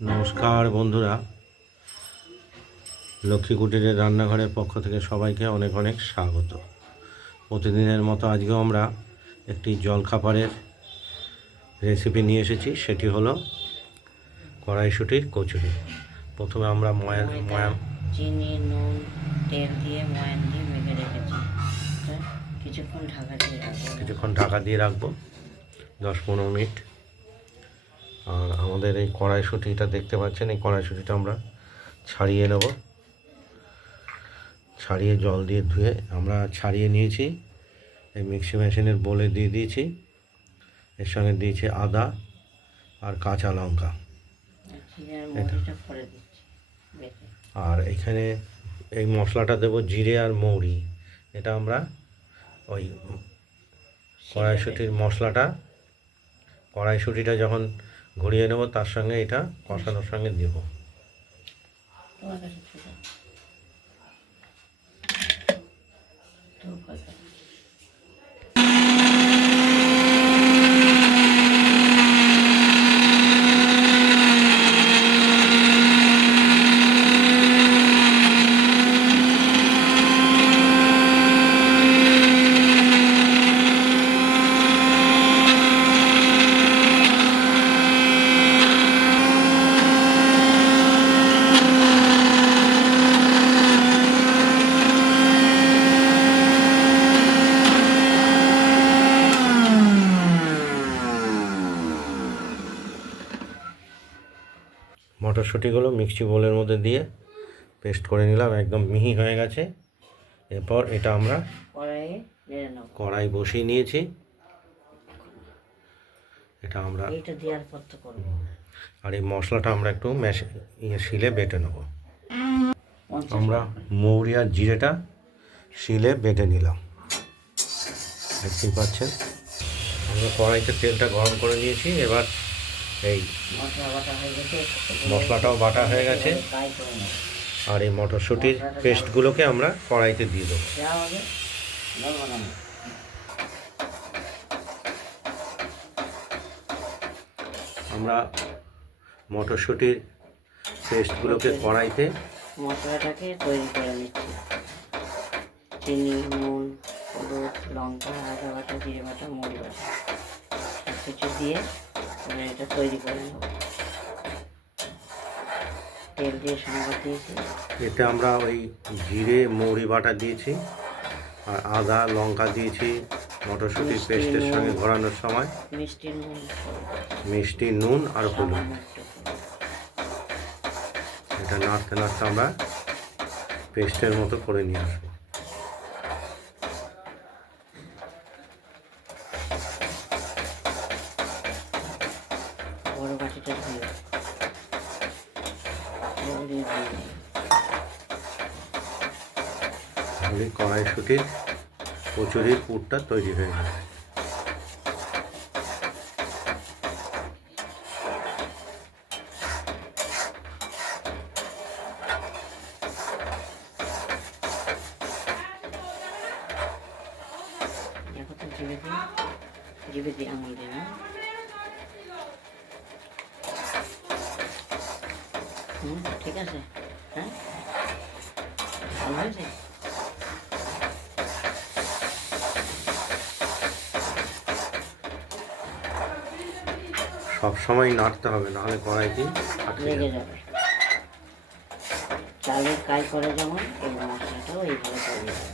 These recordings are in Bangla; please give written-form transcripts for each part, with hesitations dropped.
নমস্কার বন্ধুরা, লক্ষ্মী কুটিরের রান্নাঘরের পক্ষ থেকে সবাইকে অনেক অনেক স্বাগত। প্রতিদিনের মতো আজকেও আমরা একটি জলখাবারের রেসিপি নিয়ে এসেছি, সেটি হলো কড়াইশুঁটির কচুরি। প্রথমে আমরা ময়ান চিনি, নুন, তেল দিয়ে ময়ান দিয়ে মেখে রেখেছি। কিছুক্ষণ ঢাকা দিয়ে রাখবো 10-15 মিনিট। আর আমাদের এই কড়াইশুঁটিটা দেখতে পাচ্ছেন, এই কড়াইশুঁটিটা আমরা ছাড়িয়ে নেব। ছাড়িয়ে জল দিয়ে ধুয়ে আমরা ছাড়িয়ে নিয়েছি। এই মিক্সি মেশিনের বোলে দিয়ে দিয়েছি। এর সঙ্গে দিয়েছি আদা আর কাঁচা লঙ্কা। আর এখানে এই মশলাটা দেবো জিরে আর মৌরি। এটা আমরা ওই কড়াইশুঁটির মশলাটা, কড়াইশুঁটিটা যখন ঘুরিয়ে নেব তার সঙ্গে এটা কষানোর সঙ্গে দেবো। মটরশুঁটিগুলো মিক্সি বোলের মধ্যে দিয়ে পেস্ট করে নিলাম, একদম মিহি হয়ে গেছে। এরপর এটা আমরা কড়াই বসিয়ে নিয়েছি। এটা আমরা আর এই মশলাটা আমরা একটু শিলে বেটে নেব। আমরা মৌরি আর জিরেটা শিলে বেটে নিলাম, দেখতেই পাচ্ছেন। আমরা কড়াইতে তেলটা গরম করে নিয়েছি। এবার এই মশলাটাও বাটা হয়ে গেছে। আর এই মটরশুঁটির পেস্টগুলোকে আমরা কড়াইতে দিয়ে দেবো। আমরা মটরশুঁটির পেস্টগুলোকে কড়াইতে মশলাটাকে তৈরি করে নিচ্ছি। চিনি, নুন, হলুদ, লঙ্কা, আদা বাটা, জিরে বাটা, মৌরি বাটা সব কিছু দিয়ে এটা তৈরি করে নেব। তেল দিয়ে সম্বাদ দিয়েছি। এতে আমরা ওই জিরে মৌরি বাটা দিয়েছি আর আদা লঙ্কা দিয়েছি মটরশুঁটির পেস্টের সঙ্গে ঘোরানোর সময়। মিষ্টি নুন আর হলুদ। এটা নাড়তে নাড়তে আমরা পেস্টের মতো করে নিয়ে আসবো। কড়াইশুঁটির কচুরির পুরটা তৈরি হয়ে গেছে। জিভে দিয়ে আঙুল দিয়ে না, ঠিক আছে। হ্যাঁ, ভালো হয়েছে। সব সময় নাড়তে হবে, নাহলে কড়াইতে লেগে যাবে। চালের কাজ করে যেমন এই মশলাটাও এইভাবে তৈরি হবে।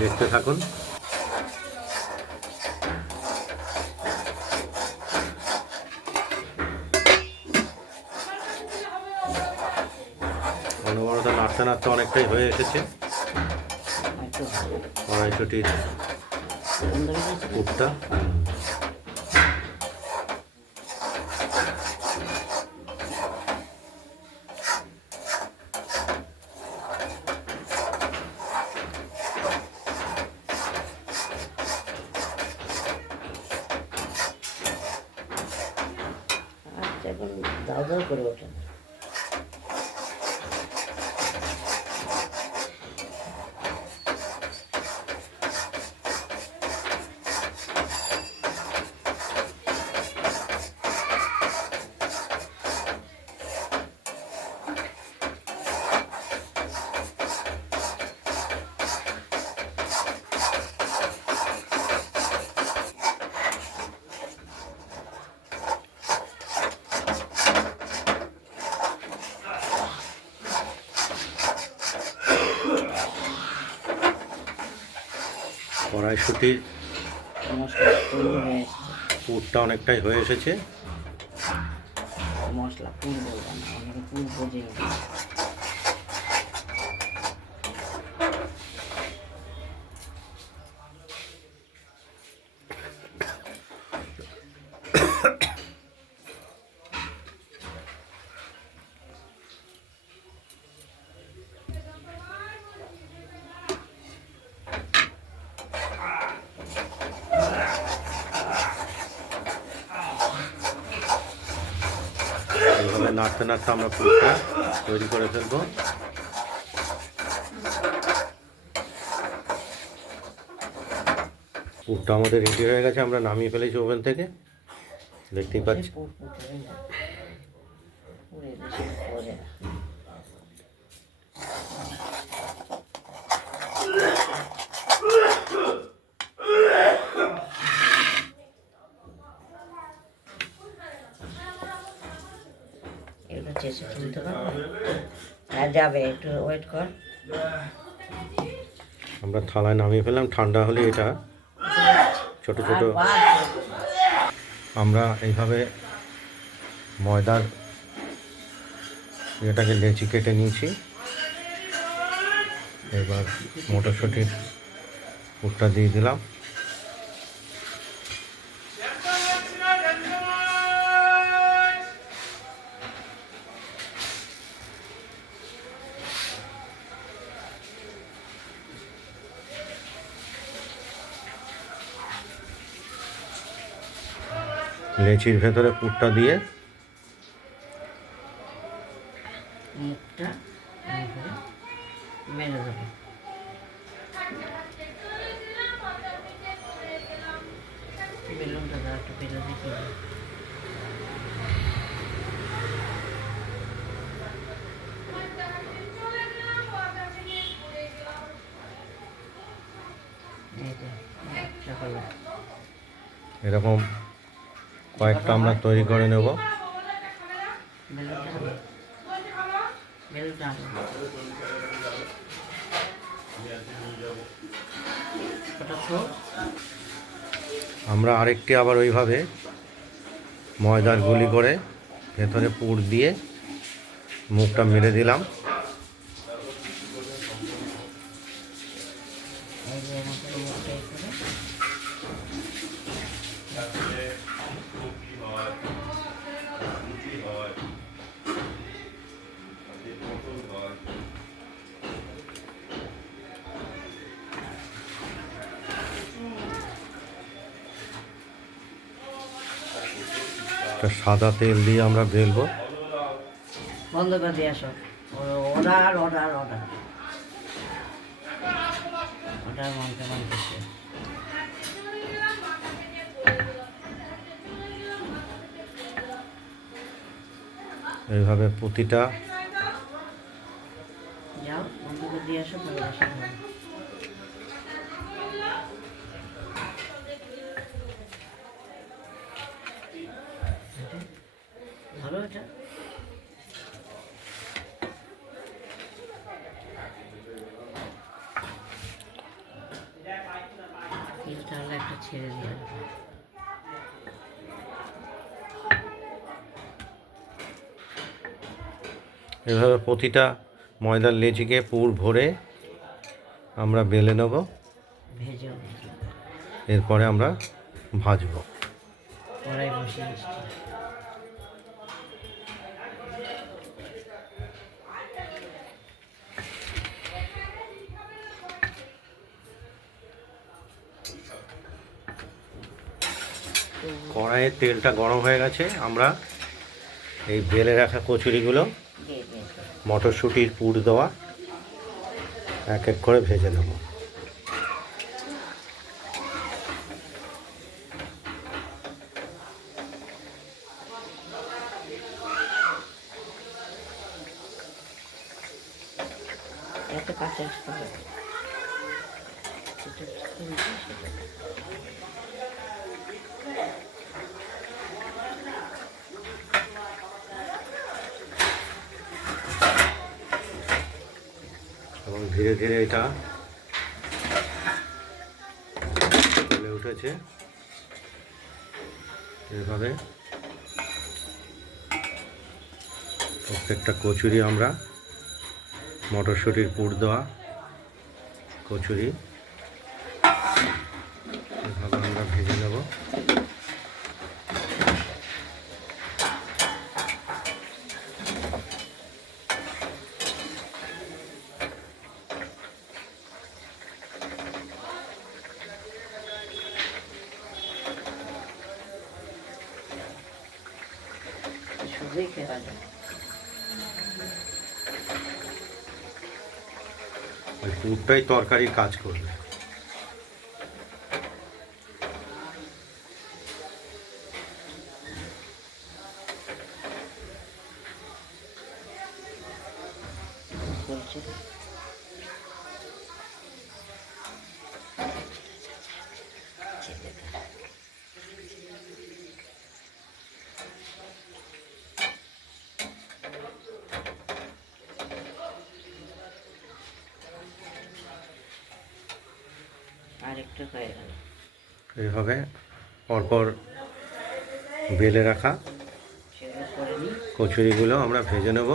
দেখতে থাকুন। অনবরত নাড়তে নাড়তে অনেকটাই হয়ে এসেছে কড়াইশুঁটির পুরটা। দাও দাও করে ওঠে না। কড়াইশুঁটির মশলা তৈরি হয়ে এসছে। পুরটা অনেকটাই হয়ে এসেছে। মশলা পুর বলবো না, অনেকে পুর বোঝে না। এইভাবে নাড়তে নাড়তে আমরা পুরটা তৈরি করে ফেলবো। পুরটা আমাদের রেডি হয়ে গেছে, আমরা নামিয়ে ফেলেছি ওভেন থেকে, দেখতেই পাচ্ছি। পুর পুর করে না, পুরে বেশি করে না। এগুলো চেষে তুলতে পারবে? হ্যাঁ যাবে, একটু ওয়েট কর। আমরা থালায় নামিয়ে ফেললাম, ঠান্ডা হলে এটা ছোট ছোট আমরা এইভাবে ময়দার এটাকে লেচি কেটে নিয়েছি। এবার মটরশুঁটির পুরটা দিয়ে দিলাম। লেচির ভেতরে পুরটা দিয়ে মুখটা মেরে দেবে। বেলুনটা দাও, একটু বেলুনে করে এরকম কয়েকটা আমরা তৈরি করে নেব। আমরা আরেকটি আবার ওইভাবে ময়দার গুলি করে ভেতরে পুর দিয়ে মুখটা মেরে দিলাম। সাদা তেল দিয়ে আমরা বেলবো। বন্ধ করে দিয়ে আসো। অর্ডার অর্ডার অর্ডার অর্ডার মানতে মানতেছে। এইভাবে প্রতিটা যাও বন্ধ করে দিয়ে আসো, ভালো আসো। ভালো এটা তাহলে একটা ছেড়ে দিয়ে আসবো। এভাবে প্রতিটা ময়দার লেচিকে পুর ভরে আমরা বেলে নেব। ভেজে এরপরে আমরা ভাজবো। কড়াই বসিয়ে এসছি। কড়াইয়ের তেলটা গরম হয়ে গেছে, আমরা এই বেলে রাখা কচুরিগুলো দিয়ে দিয়ে মটরশুঁটির পুর দেওয়া এক এক করে ভেজে নেব। এত কাঁচা আসতে হবে। এবং ধীরে ধীরে এটা ফুলে উঠেছে। এভাবে প্রত্যেকটা কচুরি আমরা মটরশুঁটির পুর দেওয়া কচুরি এভাবে আমরা ভেজে নেব। শুধুই খেলা যায়। ওই পুরটাই তরকারির কাজ করবে। বলছে আর একটু হয়ে গেল। এইভাবে পরপর বেলে রাখা সেগুলো করে নিই। কচুরিগুলো আমরা ভেজে নেব।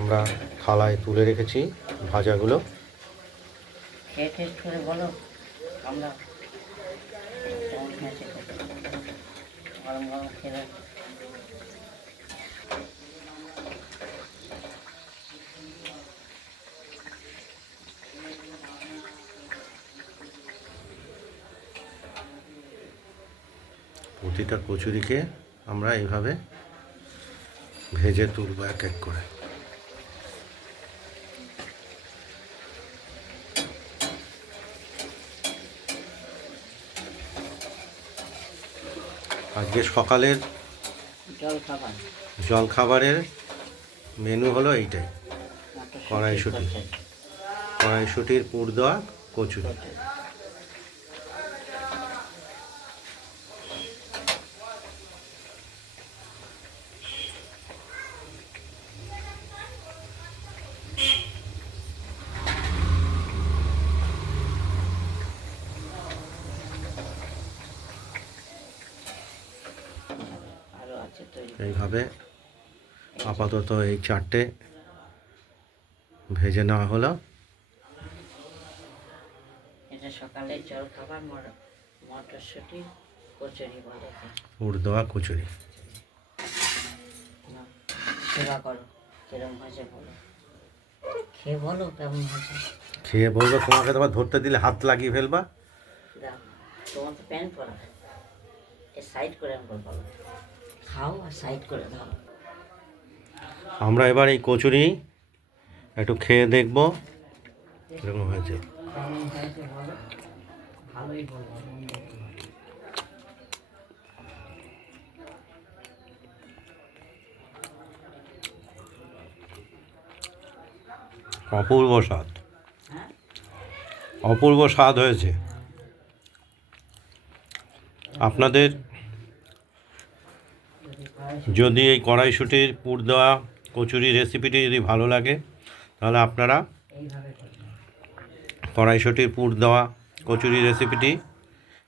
আমরা থালায় তুলে রেখেছি ভাজাগুলো। খেয়ে টেস্ট করে বলো আমরা কেমন খেয়েছি। গরম গরম খেলে প্রতিটা কচুরিকে আমরা এইভাবে ভেজে তুলব এক এক করে। আজকে সকালের জল খাবার জলখাবারের মেনু হলো এইটাই, কড়াইশুঁটি। কচুরি। কড়াইশুঁটির পুর দেওয়া কচুরি। আরও আছে তৈরি। এইভাবে আপাতত এই চারটে ভেজে নেওয়া হলো। এটা সকালে জল খাবার মটরশুঁটি কচুরি বলে একে। পুর দেওয়া কচুরি। নাও, সেবা করো কিরম হয়েছে বলো। খেয়ে বলো কেমন হয়েছে। খেয়ে বলবো, তোমাকে তো আবার ধরতে দিলে হাত লাগিয়ে ফেলবা। দাও, তোমার তো প্যান্ট পরা, এ সাইড করে আমাকে বলো। খাও আর সাইড করে দাও। আমরা এবার এই কচুরি একটু খেয়ে দেখব এরকম হয়েছে। কেমন হয়েছে বলো, ভালোই বলবো। অপূর্ব স্বাদ, হ্যাঁ, অপূর্ব স্বাদ হয়েছে। আপনাদের যদি এই কড়াইশুঁটির পুর দেওয়া কচুরি রেসিপিটি যদি ভালো লাগে, তাহলে আপনারা এইভাবে করো। কড়াইশুঁটির পুর দেওয়া কচুরি রেসিপিটি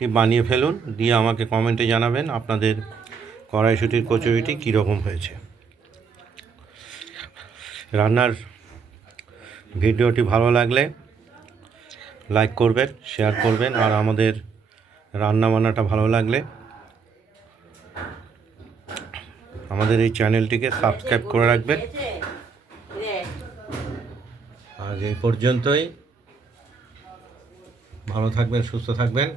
বানিয়ে ফেলুন, দিয়ে আমাকে কমেন্টে জানাবেন আপনাদের কড়াইশুঁটির কচুরিটি কীরকম হয়েছে। রান্নার ভিডিওটি ভালো লাগলে লাইক করবেন, শেয়ার করবেন, আর আমাদের রান্না বান্নাটা ভালো লাগলে আমাদের এই চ্যানেলটিকে সাবস্ক্রাইব করে রাখবেন। আজ এই পর্যন্তই। ভালো থাকবেন, সুস্থ থাকবেন।